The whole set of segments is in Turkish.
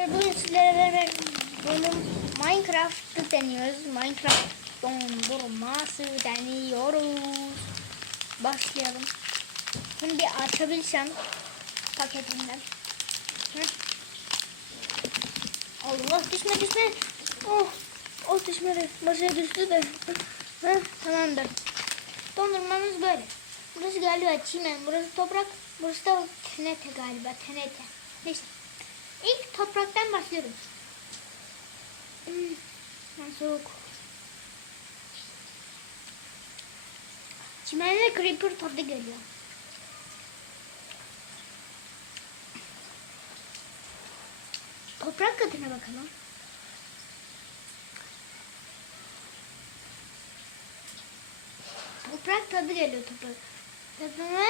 Ve bugün sizlere beraber bölüm Minecraft'ı deniyoruz. Minecraft dondurması deniyoruz. Başlayalım. Bunu bir açabilsem paketinden. Hı? Allah düşme düşme. Oh, oh düşmedi. Masaya düştü de. Hı, tamamdır. Dondurmamız böyle. Burası galiba çimen, burası toprak, burası da tenete galiba, tenete. Neyse. Topraktan başlıyoruz. Hmm, ben soğuk. Çimenle creeper tadı geliyor. Toprak tadına bakalım. Toprak tadı geliyor toprak. Tadına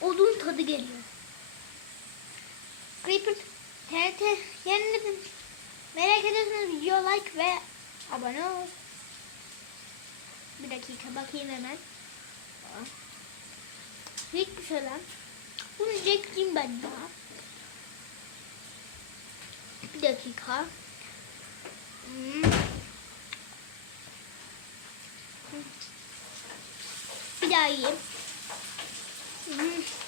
odun tadı geliyor. Creeper TRT yeniledim. Merak ediyorsanız video like ve abone ol. Bir dakika bakayım hemen. Aa. Hiçbir şey lan. Bunu ekleyeyim ben ya. Bir dakika. Hmm. Bir daha yiyeyim. Hmm.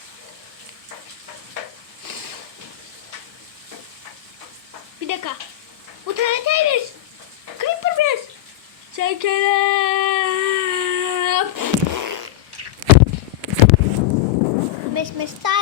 Bir dakika. Bu TRT'ymiş. Creeper biz. Çekelim. Mes mes tarik.